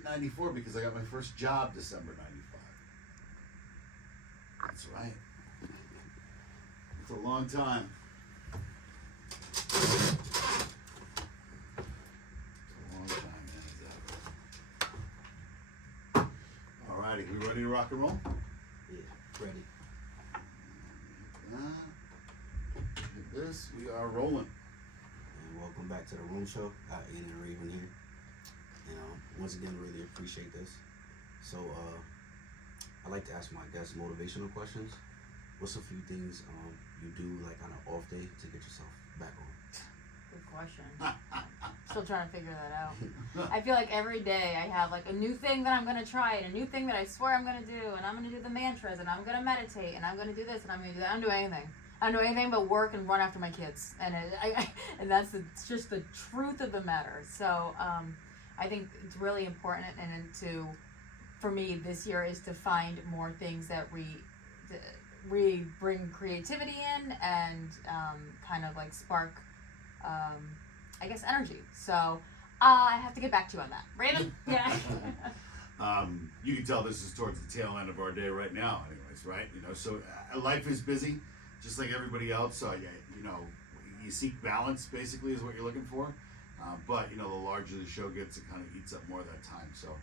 late 94 because I got my first job December 95. That's right. It's a long time. It's a long time, man. Alrighty, we ready to rock and roll? Yeah, ready. Hit this, we are rolling. And welcome back to the Room Show. Ian and Raven here. And once again, really appreciate this. So I like to ask my guests motivational questions. What's a few things you do like on an off day to get yourself back on? Good question. Still trying to figure that out. I feel like every day I have like a new thing that I'm going to try and a new thing that I swear I'm going to do, and I'm going to do the mantras and I'm going to meditate and I'm going to do this and I'm going to do that. I don't do anything. I don't do anything but work and run after my kids, and and that's it's just the truth of the matter. So I think it's really important, and for me this year is to find more things that bring creativity in and kind of like spark, I guess, energy. So I have to get back to you on that. Raven? Yeah. You can tell this is towards the tail end of our day right now, anyways, right? You know, so life is busy, just like everybody else. So you know, you seek balance, basically, is what you're looking for. But you know, the larger the show gets, it kind of eats up more of that time. So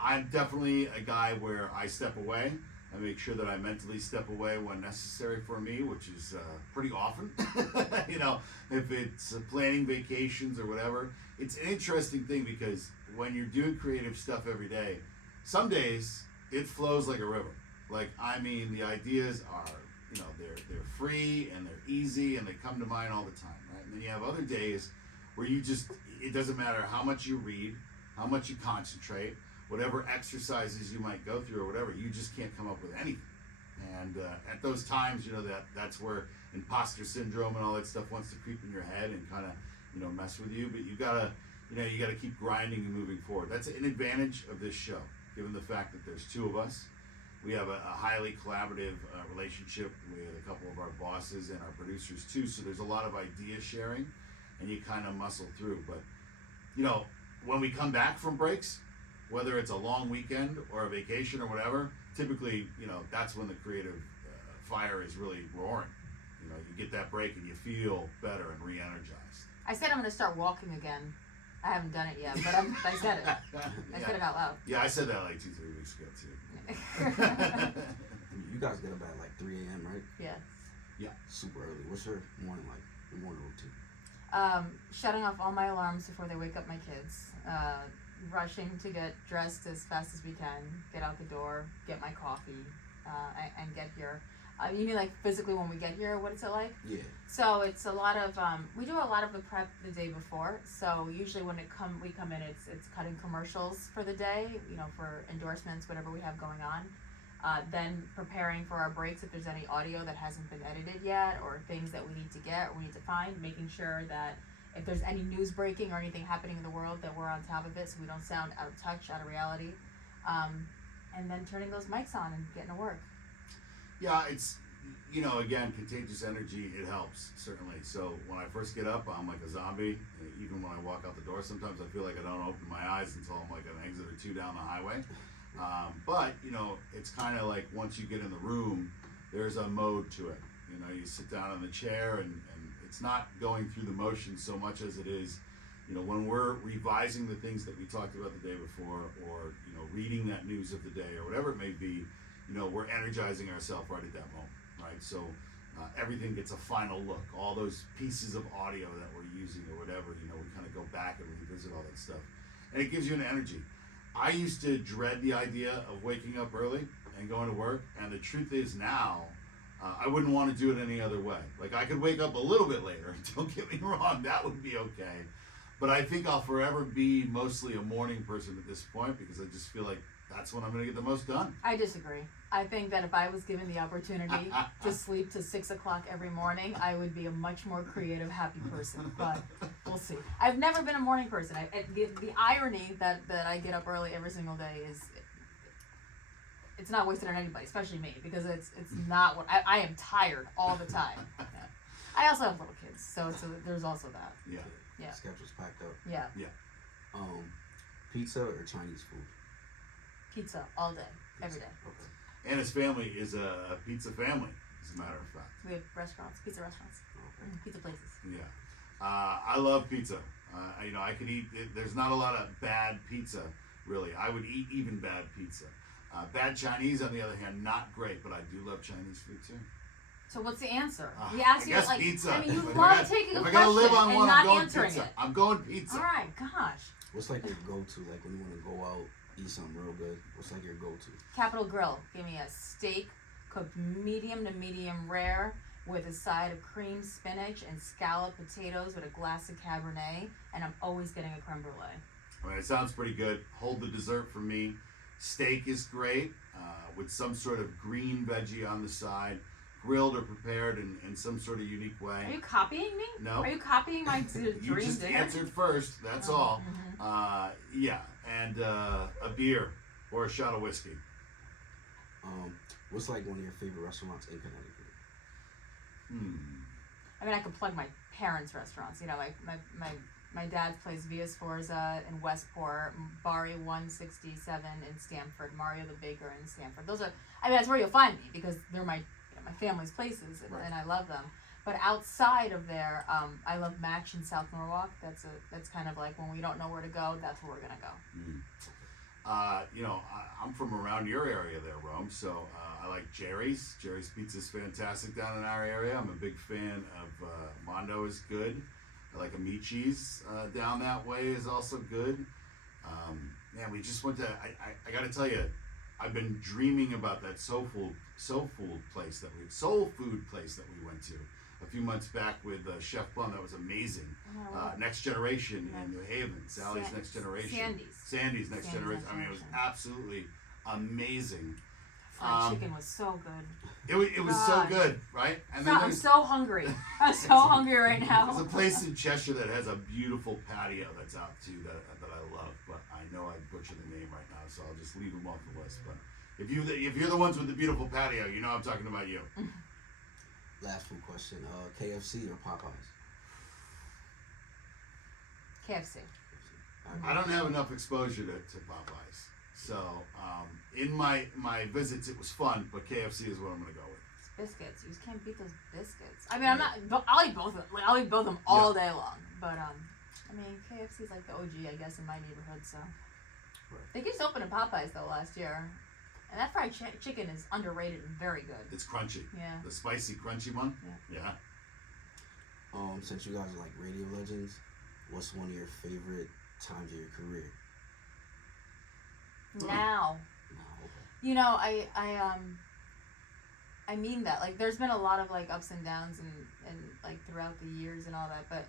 I'm definitely a guy where I step away. I make sure that I mentally step away when necessary for me, which is pretty often. You know, if it's planning vacations or whatever, it's an interesting thing because when you're doing creative stuff every day, some days it flows like a river. Like, I mean, the ideas are, you know, they're free and they're easy and they come to mind all the time, right? And then you have other days where it doesn't matter how much you read, how much you concentrate, whatever exercises you might go through or whatever, you just can't come up with anything. And at those times, you know, that's where imposter syndrome and all that stuff wants to creep in your head and kind of, you know, mess with you. But you gotta keep grinding and moving forward. That's an advantage of this show, given the fact that there's two of us. We have a highly collaborative relationship with a couple of our bosses and our producers too. So there's a lot of idea sharing, and you kind of muscle through. But you know, when we come back from breaks, whether it's a long weekend or a vacation or whatever, typically, you know, that's when the creative fire is really roaring. You know, you get that break and you feel better and re-energized. I said I'm going to start walking again. I haven't done it yet, but I said it. I said it out loud. Yeah, I said that like 2-3 weeks ago too. You guys get up at like 3 a.m., right? Yeah. Yeah. Super early. What's your morning like? Your morning routine? Shutting off all my alarms before they wake up my kids. Rushing to get dressed as fast as we can, get out the door, get my coffee, and get here. You mean like physically when we get here? What is it like? Yeah. So it's a lot of we do a lot of the prep the day before. So usually when we come in, it's cutting commercials for the day, you know, for endorsements, whatever we have going on. Then preparing for our breaks if there's any audio that hasn't been edited yet, or things that we need to get or we need to find, making sure that if there's any news breaking or anything happening in the world, that we're on top of it so we don't sound out of touch, out of reality. And then turning those mics on and getting to work. Yeah, it's, you know, again, contagious energy, it helps, certainly. So when I first get up, I'm like a zombie. Even when I walk out the door, sometimes I feel like I don't open my eyes until I'm like an exit or two down the highway. But, you know, it's kind of like once you get in the room, there's a mode to it. You know, you sit down in the chair and it's not going through the motions so much as it is, you know, when we're revising the things that we talked about the day before, or, you know, reading that news of the day or whatever it may be, you know, we're energizing ourselves right at that moment, right? So everything gets a final look. All those pieces of audio that we're using or whatever, you know, we kind of go back and revisit all that stuff. And it gives you an energy. I used to dread the idea of waking up early and going to work, and the truth is now, I wouldn't want to do it any other way. Like, I could wake up a little bit later, don't get me wrong, that would be okay. But I think I'll forever be mostly a morning person at this point because I just feel like that's when I'm going to get the most done. I disagree. I think that if I was given the opportunity to sleep to 6 o'clock every morning, I would be a much more creative, happy person. But we'll see. I've never been a morning person. The irony that I get up early every single day is, it's not wasted on anybody, especially me, because it's not what I am tired all the time. Yeah. I also have little kids, so there's also that. Yeah. Yeah. Schedule's packed up. Yeah. Yeah. pizza or Chinese food? Pizza all day, every Pizza. day. Okay. And his family is a pizza family, as a matter of fact. We have restaurants, pizza restaurants, Okay. pizza places. Yeah. I love pizza. I could eat. There's not a lot of bad pizza, really. I would eat even bad pizza. Bad Chinese, on the other hand, not great, but I do love Chinese food too. So what's the answer? I We asked you guess like pizza. I mean, you If I love got- taking a If I question gotta live on and one, not I'm going answering pizza. it. I'm going pizza. All right, gosh. What's like your go-to, like when you want to go out, eat something real good? What's like your go-to? Capital Grill. Give me a steak cooked medium to medium rare with a side of cream spinach and scalloped potatoes with a glass of Cabernet, and I'm always getting a creme brulee. I mean, it sounds pretty good. Hold the dessert for me. Steak is great, with some sort of green veggie on the side, grilled or prepared in some sort of unique Are way. you copying me? No. Are you copying my You dream just dinner? answered first. That's Oh, all. mhm. Yeah, and a beer or a shot of whiskey. What's like one of your favorite restaurants in Connecticut? I mean, I could plug my parents' restaurants. You know, my dad's place Via Sforza in Westport, Bari 167 in Stamford, Mario the Baker in Stamford. Those are, I mean, that's where you'll find me because they're my my family's places and, Right. and I love them. But outside of there, I love Match in South Norwalk. That's kind of like when we don't know where to go, that's where we're gonna go. I'm from around your area there, Rome, so I like Jerry's. Jerry's Pizza is fantastic down in our area. I'm a big fan of Mondo is good. I like Amici's down that way is also good. We just went to, I got to tell you, I've been dreaming about that soul food place that we went to a few months back with Chef Plum. That was amazing. Next Generation in New Haven, Sally's Next Generation, Sandy's Next Sandy's Generation. Next I mean, it was Generation. absolutely amazing. Fried chicken was so good. It was so God. good, right? And I'm so hungry. I'm so hungry right now. there's a place in Cheshire that has a beautiful patio that's out too that I love, but I know I butchered the name right now, so I'll just leave them off the list. But if you're the ones with the beautiful patio, you know I'm talking about you. Last food question: KFC or Popeyes? KFC. I don't have enough exposure to Popeyes, so in my visits it was fun, but KFC is what I'm gonna go with. Biscuits. You just can't beat those biscuits. I mean, I'm not. I'll eat both of them. Like, I'll eat both of them all day long. But I mean, KFC's like the OG, I guess, in my neighborhood. So Right. they just opened a Popeyes though last year, and that fried chicken is underrated and very good. It's crunchy. Yeah. The spicy, crunchy one. Yeah. Since you guys are like radio legends, what's one of your favorite times of your career? Now, No, okay. you know, I mean that. Like, there's been a lot of like ups and downs and like throughout the years and all that, but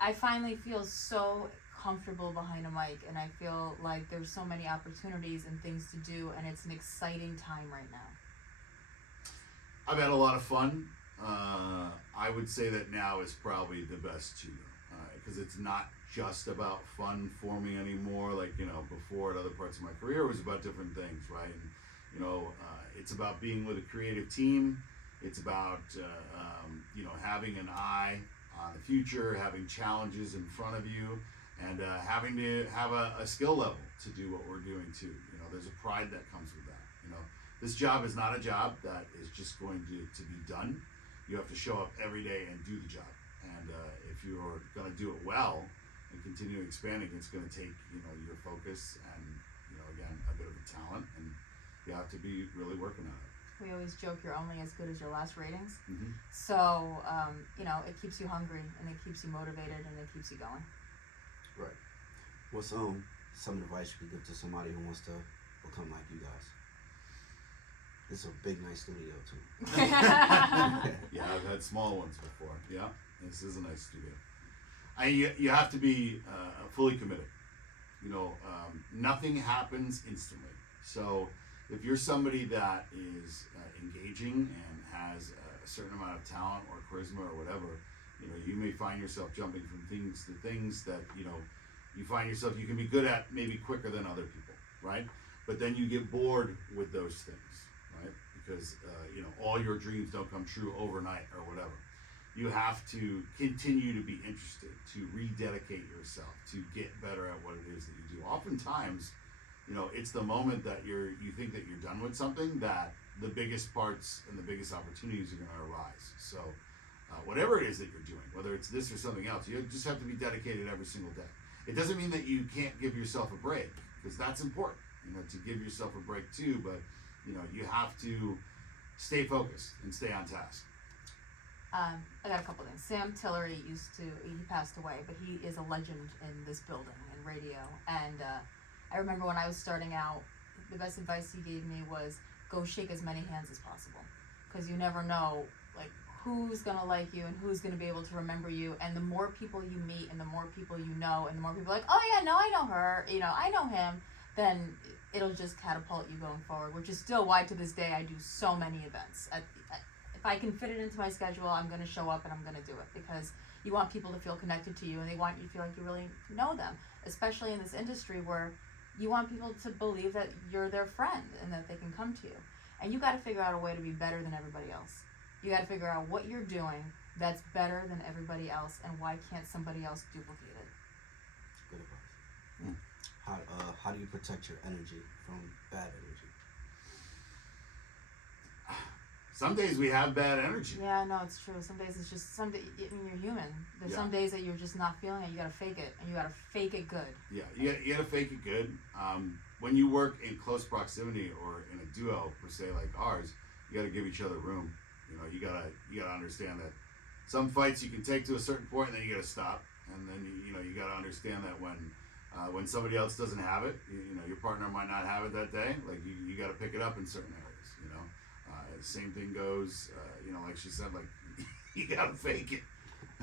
I finally feel so comfortable behind a mic, and I feel like there's so many opportunities and things to do, and it's an exciting time right now. I've had a lot of fun. I would say that now is probably the best too, because it's not just about fun for me anymore. Like, before at other parts of my career, it was about different things, right? And, it's about being with a creative team. It's about, having an eye on the future, having challenges in front of you, and having to have a skill level to do what we're doing too. There's a pride that comes with that. This job is not a job that is just going to be done. You have to show up every day and do the job. And if you're going to do it well and continue expanding, it's going to take your focus and again a bit of a talent, and you have to be really working on it. We always joke you're only as good as your last ratings. Mm-hmm. So, it keeps you hungry, and it keeps you motivated, and it keeps you going. Right. What's some advice you could give to somebody who wants to become like you guys? It's a big, nice studio too. Yeah, I've had small ones before. Yeah, this is a nice studio. You have to be fully committed. Nothing happens instantly. So if you're somebody that is engaging and has a certain amount of talent or charisma or whatever, you may find yourself jumping from things to things that you find yourself you can be good at maybe quicker than other people, right? But then you get bored with those things, right? Because all your dreams don't come true overnight or whatever. you have to continue to be interested, to rededicate yourself, to get better at what it is that you do. Oftentimes, you know, it's the moment that you think that you're done with something that the biggest parts and the biggest opportunities are going to arise. So whatever it is that you're doing, whether it's this or something else, you just have to be dedicated every single day. It doesn't mean that you can't give yourself a break, because that's important, you know, to give yourself a break too, but you know, you have to stay focused and stay on task. I got a couple things. Sam Tillery he passed away, but he is a legend in this building, in radio. And I remember when I was starting out, the best advice he gave me was go shake as many hands as possible. Because you never know, like, who's going to like you and who's going to be able to remember you. And the more people you meet and the more people you know and the more people are like, oh yeah, no, I know her, you know, I know him, then it'll just catapult you going forward, which is still why to this day I do so many events. If I can fit it into my schedule, I'm going to show up and I'm going to do it, because you want people to feel connected to you and they want you to feel like you really know them, especially in this industry where you want people to believe that you're their friend and that they can come to you. And you got to figure out a way to be better than everybody else. You got to figure out what you're doing that's better than everybody else, and why can't somebody else duplicate it? Good advice. How do you protect your energy from bad energy? Some days we have bad energy. Yeah, no, it's true. Some days it's just, I mean, you're human. There's some days that you're just not feeling it. You gotta fake it, and you gotta fake it good. Yeah, you gotta fake it good. When you work in close proximity or in a duo per se like ours, you gotta give each other room. You know, you gotta understand that some fights you can take to a certain point, and then you gotta stop, and then you gotta understand that when somebody else doesn't have it, you know, your partner might not have it that day. Like you gotta pick it up in certain areas. You know, same thing goes. You know, like she said, like you gotta fake it.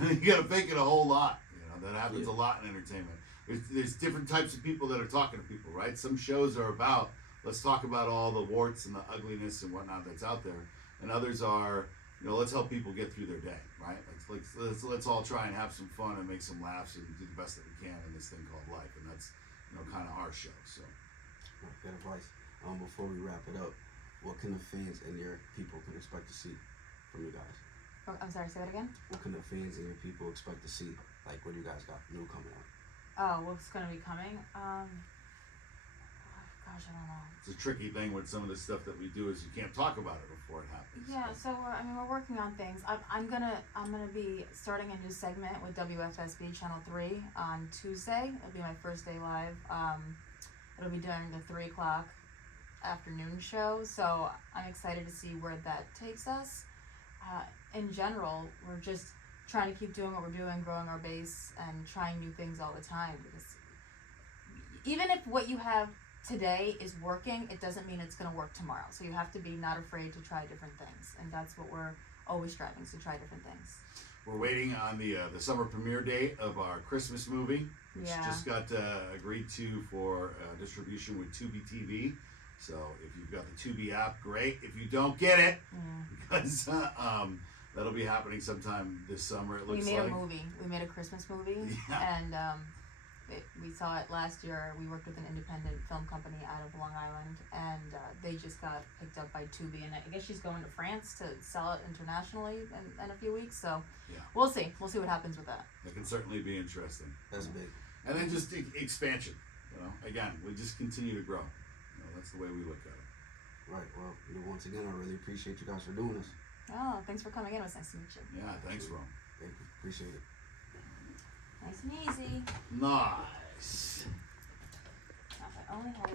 You gotta fake it a whole lot. You know, that happens a lot in entertainment. There's different types of people that are talking to people, right? Some shows are about, let's talk about all the warts and the ugliness and whatnot that's out there, and others are, you know, let's help people get through their day, right? Let's all try and have some fun and make some laughs and do the best that we can in this thing called life, and that's, you know, kind of our show. So, Good advice. Before we wrap it up, what can the fans and your people can expect to see from you guys? Oh, I'm sorry, say that again? What can the fans and your people expect to see? Like, what do you guys got new coming out? Oh, what's gonna be coming? Gosh, I don't know. it's a tricky thing with some of the stuff that we do is you can't talk about it before it happens. Yeah, so we're working on things. I'm gonna be starting a new segment with WFSB Channel 3 on Tuesday. It'll be my first day live. It'll be during the 3 o'clock afternoon show, so I'm excited to see where that takes us. In general, we're just trying to keep doing what we're doing, growing our base, and trying new things all the time, because even if what you have today is working, it doesn't mean it's going to work tomorrow. So you have to be not afraid to try different things, and that's what we're always striving to try different things. We're waiting on the summer premiere date of our Christmas movie, which Yeah. just got agreed to for distribution with Tubi TV. So if you've got the Tubi app, great. If you don't get it, because that'll be happening sometime this summer. It looks We made like a movie. We made a Christmas movie, Yeah. and we saw it last year. We worked with an independent film company out of Long Island, and they just got picked up by Tubi, and I guess she's going to France to sell it internationally in a few weeks. So Yeah. we'll see. We'll see what happens with that. That can certainly be interesting. That's big. And then just expansion. You know, again, we just continue to grow. You know, that's the way we look at it. Right. Well, once again, I really appreciate you guys for doing this. Oh, thanks for coming in. It was nice to meet you. Yeah, thanks, Ron. Thank you. Appreciate it. Nice and easy. Nice. If I only had